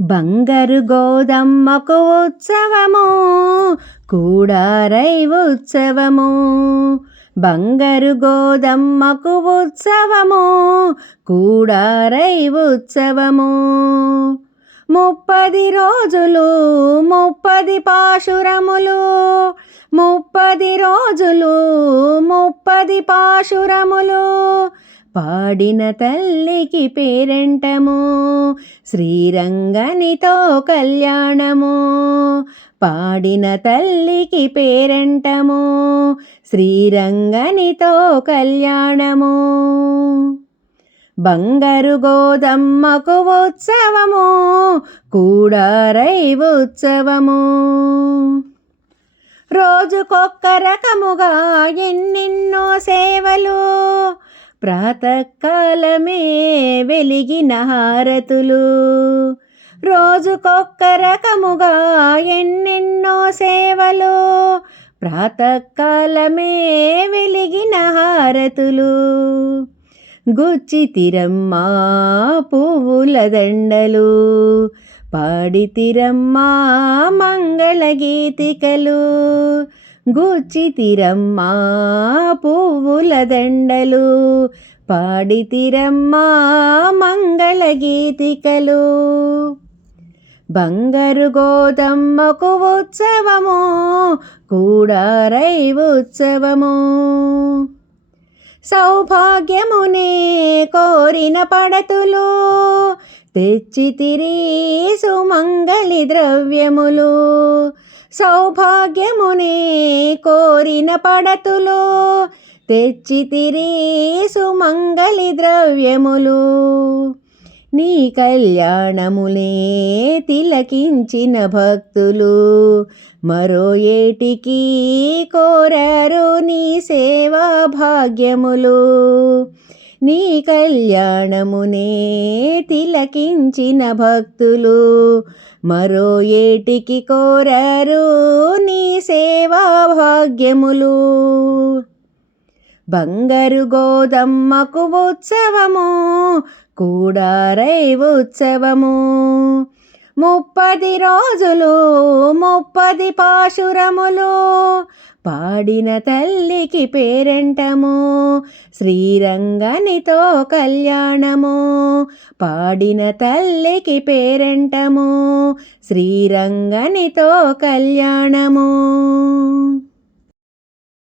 బంగారు గోదమ్మకు ఉత్సవము కూడారై ఉత్సవము. బంగారు గోదమ్మకు ఉత్సవము కూడారై ఉత్సవము. ముప్పది రోజులు ముప్పది పాశురములు ముప్పది రోజులు ముప్పది పాశురములు. పాడిన తల్లికి పేరెంటము శ్రీరంగనితో కళ్యాణము. పాడిన తల్లికి పేరెంటము శ్రీరంగనితో కళ్యాణము. బంగారు గోదమ్మకు ఉత్సవము కూడారై ఉత్సవము. రోజుకొక్క రకముగా ఎన్నెన్నో సేవలు ప్రాతకాలమే వెలిగిన హారతులు. రోజుకొక్క రకముగా ఎన్నెన్నో సేవలు ప్రాతకాలమే వెలిగిన హారతులు. గుచ్చి తిరమ్మా పువ్వుల దండలు పాడి తిరమ్మా మంగళ గీతికలు. గుచ్చితిరమ్మా పువ్వుల దండలు. పాడితిరమ్మా మంగళ గీతికలు. బంగారు గోదమ్మకు ఉత్సవము కూడారై ఉత్సవము. సౌభాగ్యమునే కోరిన పడతులు తెచ్చి తిరి సుమంగళి ద్రవ్యములు. సౌభాగ్యమునే కోరిన పడతులు తెచ్చి తిరి సుమంగళి ద్రవ్యములు. నీ కళ్యాణములే తిలకించిన భక్తులు మరో ఏటికి కోరారు నీ సేవా భాగ్యములు. నీ కళ్యాణమునే తిలకించిన భక్తులు. మరో ఏటికి కోరరు నీ సేవా భాగ్యములు. బంగారు గోదమ్మకు ఉత్సవము కూడారై ఉత్సవము. ముప్పది రోజులు ముప్పది పాశురములు. పాడిన తల్లికి పేరెంటము శ్రీరంగనితో కళ్యాణము. పాడిన తల్లికి పేరెంటము శ్రీరంగనితో కళ్యాణము.